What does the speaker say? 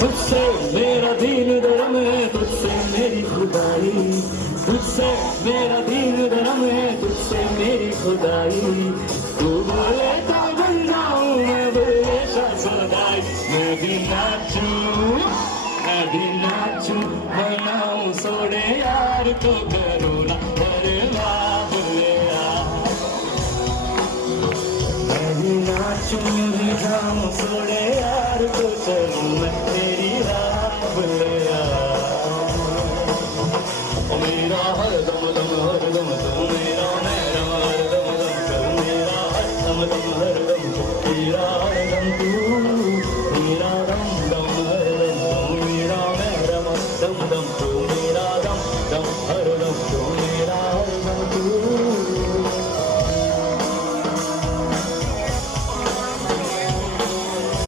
तुझसे मेरा दीन दरम है, तुझसे मेरी खुदाई, तुझसे मेरा दीन दरम है, तुझसे मेरी खुदाई। तू बोले तो बन जाऊं मैं बेशा सदाई। मैं भी नाचूं बनाऊं सोड़े यार को करूँ ना परवाह बोले यार। मैं भी नाचूं भी जाऊं सोड़े यार को करूँ मैं तेरी राह बोले यार। ओ मेरा हर दम दम हर दम तू मेरा, मेरा हर दम दम कर मेरा, हर दम दम हर दम तू तेरा।